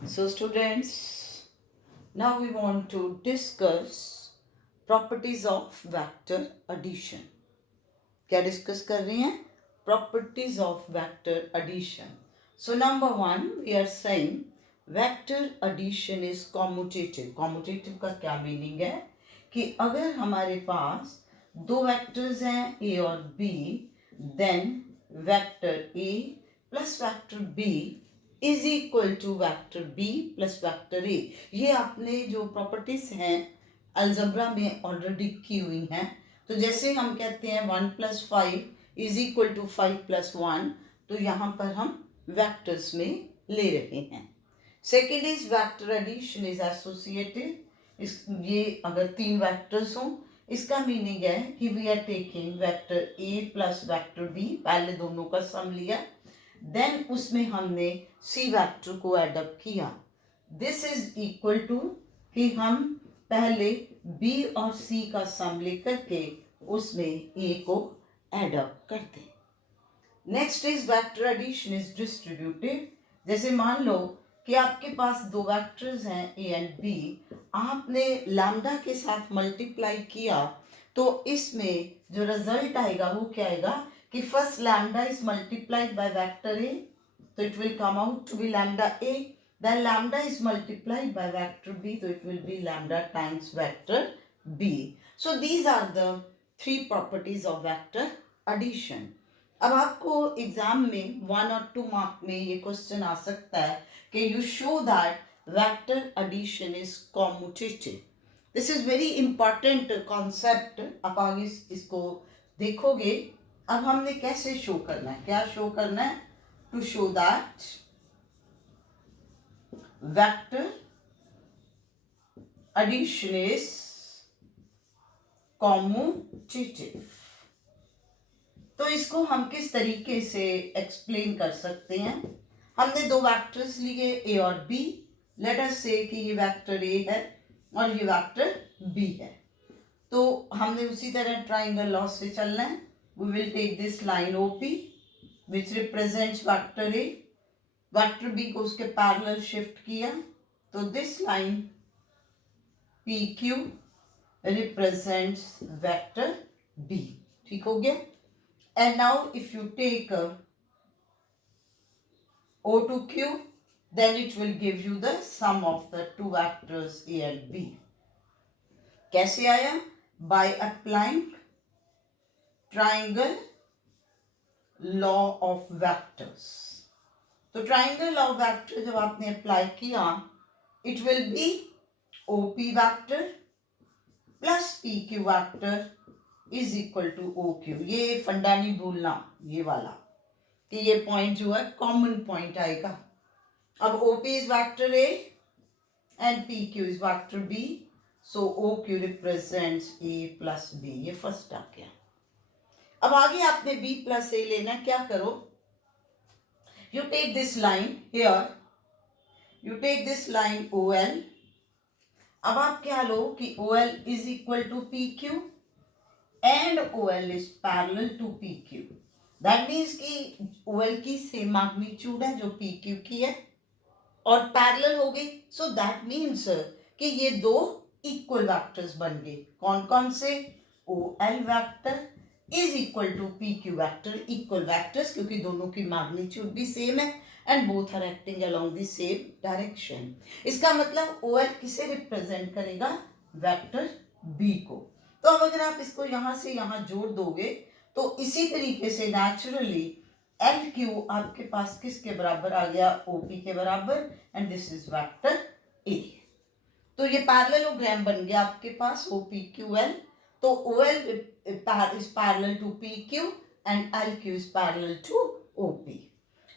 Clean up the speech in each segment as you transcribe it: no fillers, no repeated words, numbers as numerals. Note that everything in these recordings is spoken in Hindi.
So, students, now we want to discuss properties of vector addition. क्या डिस्कस कर रही हैं? Properties of vector addition. So, number one, we are saying vector addition is commutative. Commutative का क्या मीनिंग है कि अगर हमारे पास दो वेक्टर्स हैं a और b, then vector a plus vector b is equal to vector B plus vector A. ये आपने जो प्रॉपर्टीज हैं अलजब्रा में ऑलरेडी की हुई हैं. तो जैसे हम कहते हैं 1+5 इज इक्वल टू 5+1, तो यहाँ पर हम वेक्टर्स में ले रहे हैं. Second is vector addition is associated. इस ये अगर तीन वेक्टर्स हों, इसका मीनिंग है कि we are taking vector A plus vector B, पहले दोनों का सम लिया, देन उसमें हमने सी वेक्टर को एडअप किया. दिस इज इक्वल टू कि हम पहले बी और सी का सम लेकर के उसमें ए को एडअप करते. Next is vector addition is distributive. जैसे मान लो कि आपके पास दो वेक्टर्स हैं ए एंड बी, आपने लैम्डा के साथ मल्टीप्लाई किया, तो इसमें जो रिजल्ट आएगा वो क्या आएगा कि first lambda is multiplied by vector A, तो it will come out to be lambda A. Then lambda is multiplied by vector B, तो it will be lambda times vector B. So these are the three properties of vector addition. अब आपको एग्जाम में 1 और 2 मार्क में ये क्वेश्चन आ सकता है कि you show that vector addition is commutative. This is very important concept. आप आगे इसको देखोगे. अब हमने कैसे शो करना है, क्या शो करना है? To show that vector addition is commutative. तो इसको हम किस तरीके से एक्सप्लेन कर सकते हैं? हमने दो वेक्टर्स लिए ए और बी. लेट अस से कि ये वेक्टर ए है और ये वेक्टर बी है. तो हमने उसी तरह ट्राइंगल लॉ से चलना है. We will take this line O P which represents vector A. Vector B को उसके पैरेलल शिफ्ट किया, तो this line P Q represents vector B. ठीक हो गया? And now if you take O to Q, then it will give you the sum of the two vectors A and B. कैसे आया? By applying triangle law of vectors. तो triangle law of vector जब आपने अप्लाई किया, it will be OP vector plus PQ vector is equal to O Q. ये फंडा नहीं भूलना, ये वाला, कि ये पॉइंट जो है कॉमन पॉइंट आएगा. अब O P is vector A and P Q is vector B, so O Q represents A plus B. ये फर्स्ट आ गया. अब आगे आपने बी प्लस ए लेना. क्या करो? You take this line here, you take this line O L. अब आप क्या लो कि O L is equal to P Q and OL is parallel to PQ. That means कि OL की सेम मैग्नीट्यूड है जो PQ की है और पैरेलल हो गई. सो दैट मीन्स कि ये दो इक्वल वेक्टर्स बन गए. कौन कौन से? OL vector is equal to PQ vector. Equal vectors क्योंकि दोनों की मैग्नीट्यूड भी सेम है and both are acting along the same direction. इसका मतलब OL किसे रिप्रेजेंट करेगा? वेक्टर B को. तो अब अगर आप इसको यहां से यहां जोड़ दोगे तो इसी तरीके से नेचुरली एल क्यू आपके पास किसके बराबर आ गया? ओपी के बराबर. And this is vector A. तो ये पैरेललोग्राम बन गया आपके पास ओपी क्यू एल. तो O L is parallel to P Q and L Q is parallel to O P.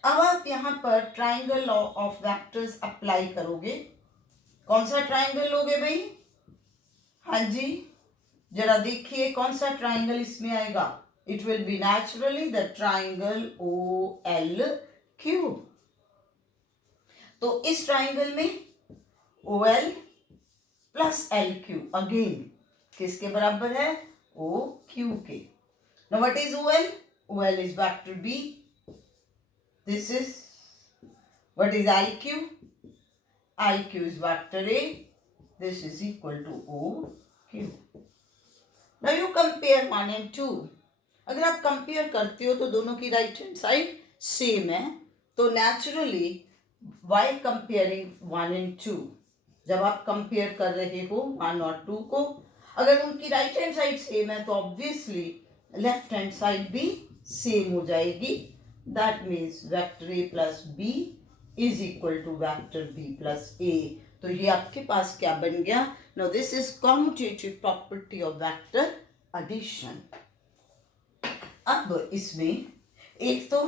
अब आप यहां पर triangle law of vectors apply करोगे. कौन सा ट्राइंगल लोगे भाई? हाँ जी, जरा देखिए कौन सा ट्राइंगल इसमें आएगा. It will be naturally the triangle O L Q. तो इस ट्राइंगल में O L plus L Q again किसके बराबर है? ओ क्यू के. Now what is O L? O L is vector B. This is what is L Q? IQ is vector A. This is equal to OQ. Now you compare 1 and 2. अगर आप कंपेयर करते हो तो दोनों की राइट हैंड साइड सेम है, तो नेचुरली वाई कंपेयरिंग 1 and 2, जब आप कंपेयर कर रहे हो 1 और 2 को, अगर उनकी राइट हैंड साइड सेम है तो ऑब्वियसली लेफ्ट हैंड साइड भी सेम हो जाएगी. That means vector A plus B is equal to vector B plus A. तो ये आपके पास क्या बन गया? Now this is commutative property of vector addition. अब इसमें एक तो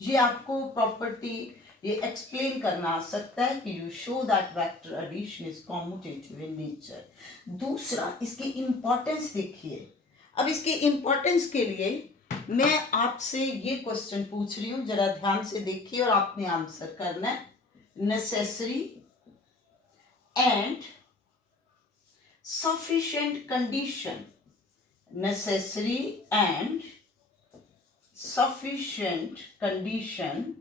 ये आपको प्रॉपर्टी ये एक्सप्लेन करना आ सकता है कि you show that vector addition is commutative in nature. दूसरा, इसकी इंपॉर्टेंस देखिए. अब इसकी इंपॉर्टेंस के लिए मैं आपसे ये क्वेश्चन पूछ रही हूँ, जरा ध्यान से देखिए और आपने आंसर करना है. Necessary and sufficient condition. necessary and sufficient condition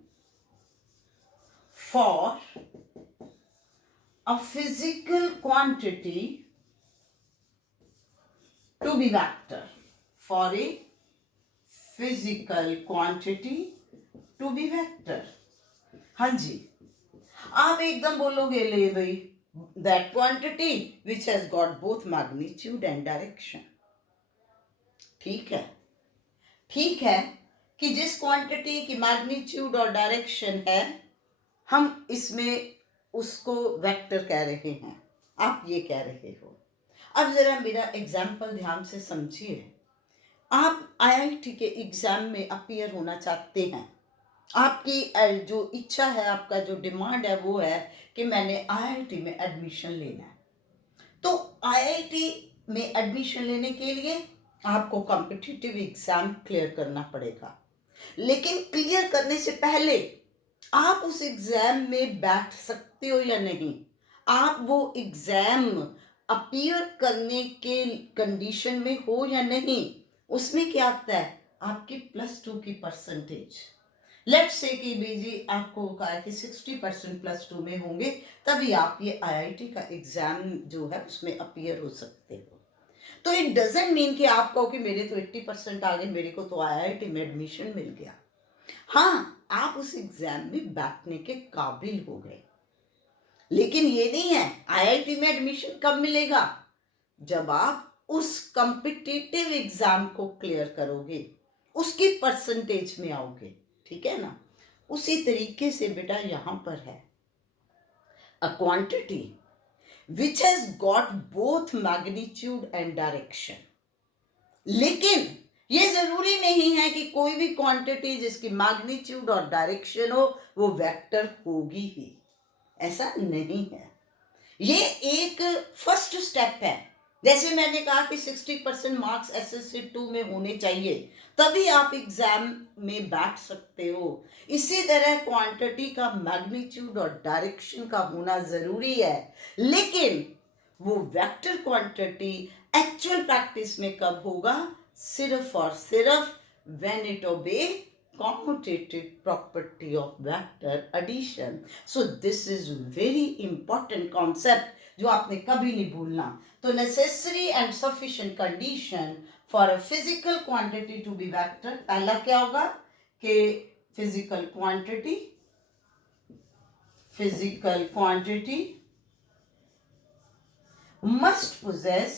for a physical quantity to be vector. For a physical quantity to be vector. हाँ जी, आप एकदम बोलोगे ले भाई, that quantity which has got both magnitude and direction. ठीक है, ठीक है कि जिस क्वांटिटी की मैग्नीट्यूड और डायरेक्शन है हम इसमें उसको वेक्टर कह रहे हैं, आप ये कह रहे हो. अब जरा मेरा एग्जाम्पल ध्यान से समझिए. आप आईआईटी के एग्जाम में अपीयर होना चाहते हैं, आपकी जो इच्छा है, आपका जो डिमांड है वो है कि मैंने आईआईटी में एडमिशन लेना है. तो आईआईटी में एडमिशन लेने के लिए आपको कॉम्पिटिटिव एग्जाम क्लियर करना पड़ेगा. लेकिन क्लियर करने से पहले आप उस एग्जाम में बैठ सकते हो या नहीं, आप वो एग्जाम अपीयर करने के कंडीशन में हो या नहीं, उसमें क्या आता है? आपकी +2 की परसेंटेज. लेट्स से कि बीजी आपको कहा कि 60% +2 में होंगे, तभी आप ये आईआईटी का एग्जाम जो है उसमें अपीयर हो सकते हो. तो इट डजेंट मीन कि आप कहो कि मेरे तो 80% आ गए, मेरे को तो आईआईटी में एडमिशन मिल गया. हाँ, आप उस एग्जाम में बैठने के काबिल हो गए, लेकिन ये नहीं है आईआईटी में एडमिशन कब मिलेगा? जब आप उस कॉम्पिटिटिव एग्जाम को क्लियर करोगे, उसकी परसेंटेज में आओगे. ठीक है ना? उसी तरीके से बेटा यहां पर है a quantity which has got both magnitude and direction. लेकिन ये जरूरी नहीं है कि कोई भी क्वांटिटी जिसकी मैग्नीट्यूड और डायरेक्शन हो वो वेक्टर होगी ही, ऐसा नहीं है. ये एक फर्स्ट स्टेप है. जैसे मैंने कहा कि 60% मार्क्स SSC 2 में होने चाहिए, तभी आप एग्जाम में बैठ सकते हो. इसी तरह क्वांटिटी का मैग्नीट्यूड और डायरेक्शन का होना जरूरी है, लेकिन वो वेक्टर क्वांटिटी एक्चुअल प्रैक्टिस में कब होगा? सिर्फ और सिर्फ व्हेन इट ओबे commutative property of vector addition. So this is very important concept जो आपने कभी नहीं भूलना. तो necessary and sufficient condition for a physical quantity to be vector, पहला क्या होगा कि physical quantity must possess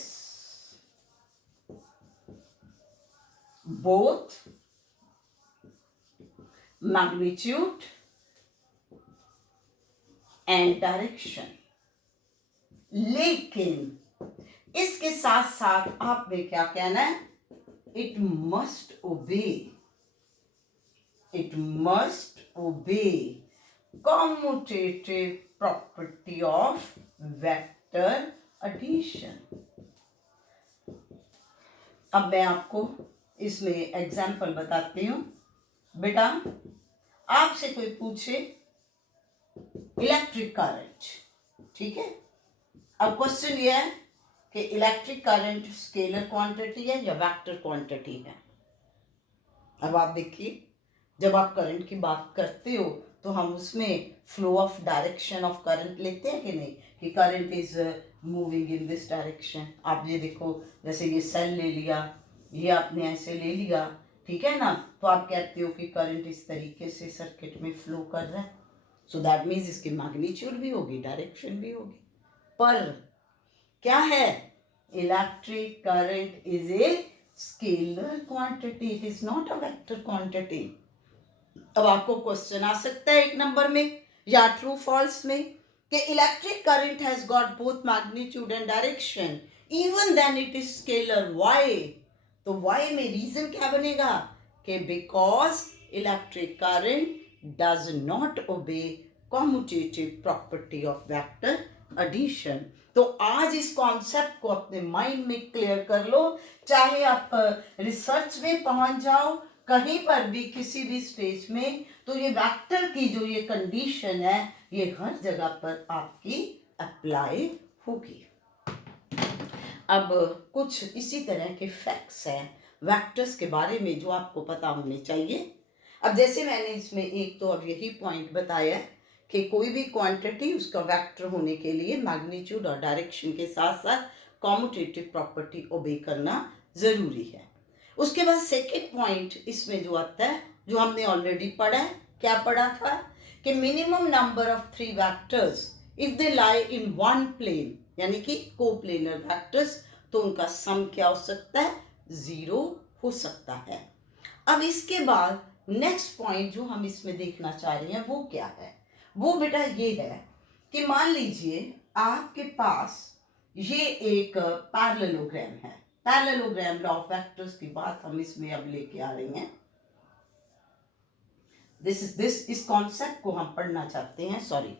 both magnitude and direction. लेकिन इसके साथ साथ आपने क्या कहना है? It must obey commutative property of vector addition. अब मैं आपको इसमें एग्जाम्पल बताती हूँ. बेटा आपसे कोई पूछे इलेक्ट्रिक करंट, ठीक है? अब क्वेश्चन ये है कि इलेक्ट्रिक करंट स्केलर क्वांटिटी है या वेक्टर क्वांटिटी है. अब आप देखिए, जब आप करंट की बात करते हो तो हम उसमें flow of direction of current लेते हैं कि नहीं, कि current is moving in this direction. आप ये देखो, जैसे ये सेल ले लिया, ये आपने ऐसे ले लिया, ठीक है ना, तो आप कहते हो कि करंट इस तरीके से सर्किट में फ्लो कर रहा है। सो दैट मीन्स इसकी मैग्नीट्यूड भी होगी, डायरेक्शन भी होगी। पर क्या है, electric current is a scalar quantity, it is not a vector quantity. अब आपको क्वेश्चन आ सकता है 1 नंबर में या ट्रू फॉल्स में कि electric current has got both magnitude and direction even then it is scalar. Why? तो व्हाई में रीजन क्या बनेगा कि because electric current does not obey commutative property of vector addition. तो आज इस कॉन्सेप्ट को अपने माइंड में क्लियर कर लो, चाहे आप रिसर्च में पहुंच जाओ, कहीं पर भी किसी भी स्टेज में, तो ये वेक्टर की जो ये कंडीशन है ये हर जगह पर आपकी अप्लाई होगी। अब कुछ इसी तरह के फैक्ट्स हैं वेक्टर्स के बारे में जो आपको पता होने चाहिए। अब जैसे मैंने इसमें एक तो अब यही पॉइंट बताया है कि कोई भी क्वांटिटी उसका वेक्टर होने के लिए मैग्नीट्यूड और डायरेक्शन के साथ साथ कॉम्यूटेटिव प्रॉपर्टी ओबे करना जरूरी है। उसके बाद सेकेंड पॉइंट इसमें जो आता है, जो हमने ऑलरेडी पढ़ा है, क्या पढ़ा था कि minimum number of 3 vectors if they lie in one plane, यानी कि कोप्लेनर वेक्टर्स, तो उनका सम क्या हो सकता है, 0 हो सकता है। अब इसके बाद नेक्स्ट पॉइंट जो हम इसमें देखना चाह रहे हैं वो क्या है, वो बेटा ये है कि मान लीजिए आपके पास ये एक पैरेललोग्राम है। पैरेललोग्राम लॉ ऑफ वेक्टर्स की बात हम इसमें अब लेके आ रहे हैं। इस कॉन्सेप्ट को हम पढ़ना चाहते हैं, सॉरी,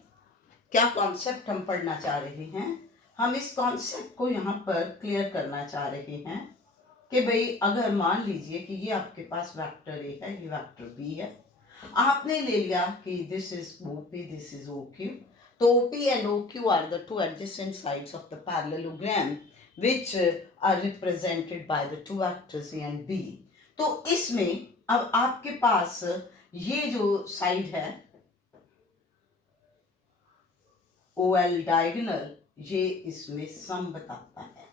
क्या कॉन्सेप्ट हम पढ़ना चाह रहे हैं, हम इस कॉन्सेप्ट को यहाँ पर क्लियर करना चाह रहे हैं कि भाई अगर मान लीजिए कि ये आपके पास वेक्टर ए है, ये वेक्टर बी है, आपने ले लिया कि this is OP, this is OQ, तो OP and OQ are the two adjacent sides of the parallelogram which are represented by the two vectors A and B। तो इसमें अब आपके पास ये जो साइड है OL डायगोनल, ये इसमें सम बताता है,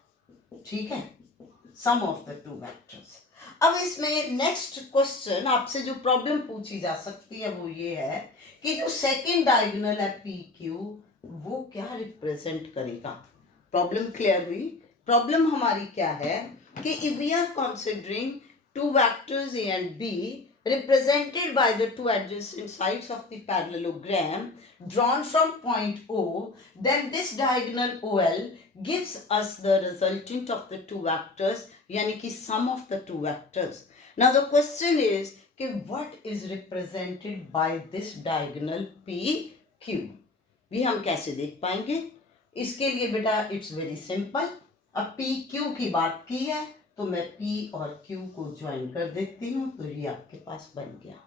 ठीक है, सम ऑफ द टू वेक्टर्स। अब इसमें नेक्स्ट क्वेश्चन आपसे जो प्रॉब्लम पूछी जा सकती है वो ये है कि जो सेकंड डायगोनल है PQ, वो क्या रिप्रेजेंट करेगा। प्रॉब्लम क्लियर हुई? प्रॉब्लम हमारी क्या है कि if we are considering two vectors A and B represented by the two adjacent sides of the parallelogram drawn from point O, then this diagonal OL gives us the resultant of the two vectors, यानी कि sum of the two vectors. Now the question is कि what is represented by this diagonal PQ? भी हम कैसे देख पाएंगे? इसके लिए बेटा इट्स वेरी सिंपल। अब PQ की बात की है तो मैं P और Q को ज्वाइन कर देती हूँ, तो ये आपके पास बन गया।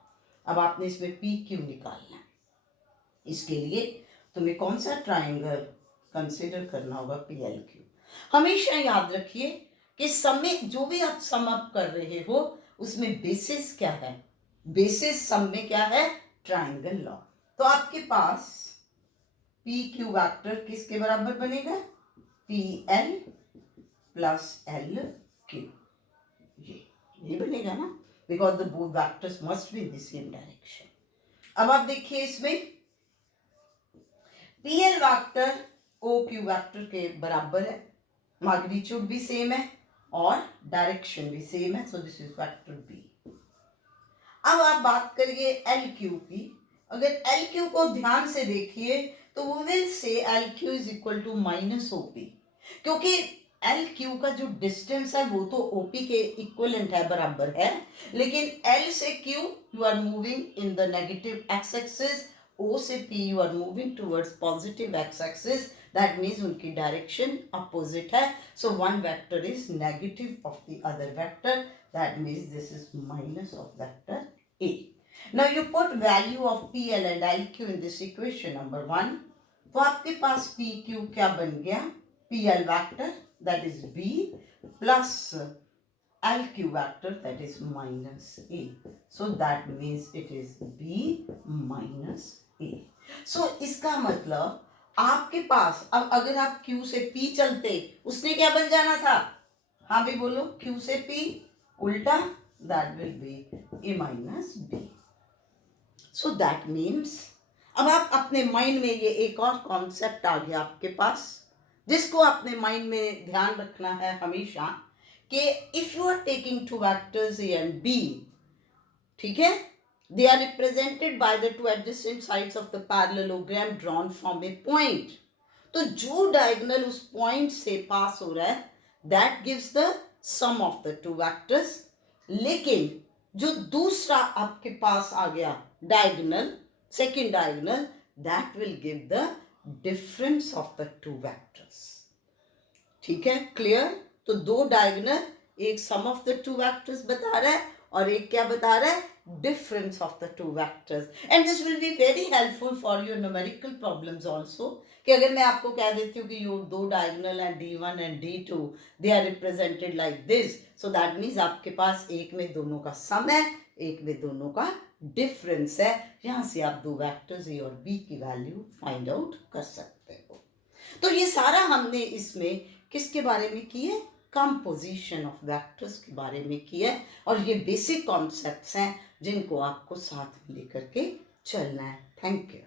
अब आपने इसमें PQ निकालना है, इसके लिए तुम्हें कौन सा ट्राइंगल कंसीडर करना होगा, PLQ। हमेशा याद रखिए कि समय जो भी आप सम अप कर रहे हो उसमें बेसिस क्या है, बेसिस सम में क्या है, ट्राइंगल लॉ। तो आपके पास PQ वेक्टर किसके बराबर बनेगा, PL प्लस LQ, ये बनेगा ना, because the both vectors must be in the same direction. अब आप देखिए इसमें PL वेक्टर OQ वेक्टर के बराबर है, मैग्नीट्यूड भी सेम है और डायरेक्शन भी सेम है, so this is vector B। अब आप बात करिए LQ की। अगर LQ को ध्यान से देखिए तो we will say LQ is equal to minus OP, क्योंकि LQ का जो डिस्टेंस है वो तो OP के इक्विवेलेंट है, बराबर है, लेकिन L से Q you are moving in the negative X axis, O से P you are moving towards positive X axis, that means उनकी डायरेक्शन अपोजिट है, so one vector is negative of the other vector, that means this is minus of vector A। Now you put value of PL and LQ in this equation number 1, तो आपके पास PQ क्या बन गया, PL vector that is B plus LQ vector, that is minus A. So that means it is B minus A. So इसका मतलब आपके पास अब अगर आप Q से P चलते, उसने क्या बन जाना था? हाँ भी बोलो, Q से P उल्टा, that will be A minus B. So that means अब आप अपने माइंड में ये एक और कॉन्सेप्ट आ गया आपके पास, जिसको अपने माइंड में ध्यान रखना है हमेशा कि if you are taking two vectors A and B, ठीक है, they are represented by the two adjacent sides of the parallelogram drawn from a point, तो जो डायगोनल उस पॉइंट से पास हो रहा है that gives the sum of the two vectors, लेकिन जो दूसरा आपके पास आ गया diagonal, second diagonal, that will give the difference of the two vectors. ठीक है, क्लियर? तो दो डायगोनल, एक sum of the two vectors बता रहा है और एक क्या बता रहा है? Difference of the two vectors. And this will be very helpful for your numerical problems also, कि अगर मैं आपको कह देती हूँ कि यो दो डायगोनल हैं D1 and D2, they are represented like this, so that means आपके पास एक में दोनों का सम है, एक में दोनों का डिफरेंस है. यहाँ से आप दो वेक्टर्स A और B की वैल्यू फाइंड आउट कर सकते हो. तो ये सारा हमने इसमें किसके बारे में की है? कंपोजिशन ऑफ वेक्टर्स के बारे में की है. और ये बेसिक कॉन्सेप्ट्स हैं जिनको आपको साथ में लेकर के चलना है. Thank you.